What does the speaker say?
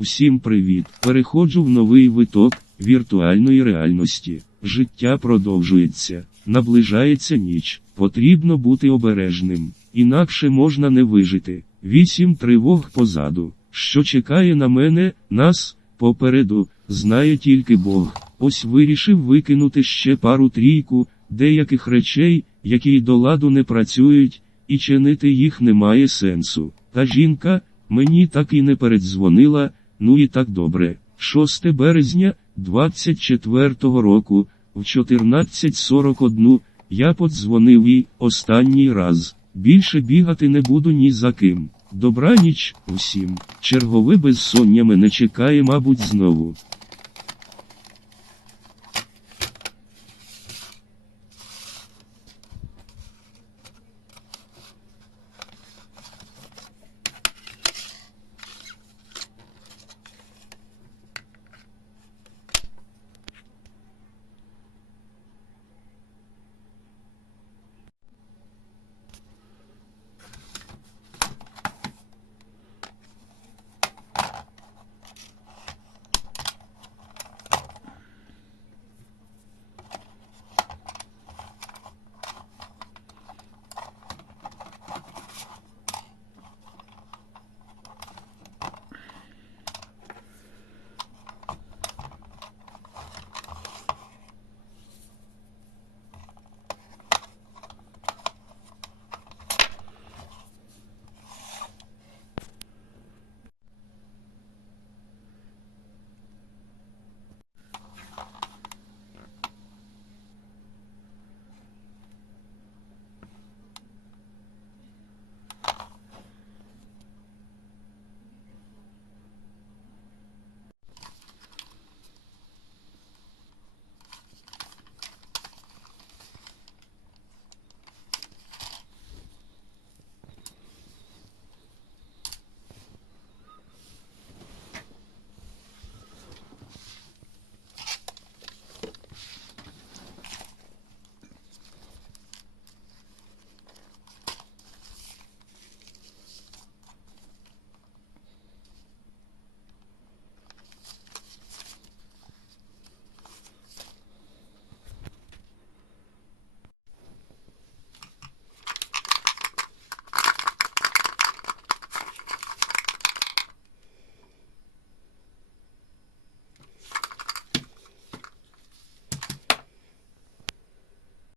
Усім привіт! Переходжу в новий виток віртуальної реальності. Життя продовжується, наближається ніч. Потрібно бути обережним, інакше можна не вижити. Вісім тривог позаду. Що чекає на мене, нас, попереду, знає тільки Бог. Ось вирішив викинути ще пару трійку деяких речей, які до ладу не працюють, і чинити їх немає сенсу. Та жінка мені так і не передзвонила, ну і так добре. 6 березня 24-го року, в 14.41, я подзвонив їй останній раз. Більше бігати не буду ні за ким. Добраніч усім. Чергове безсоння мене чекає, мабуть, знову.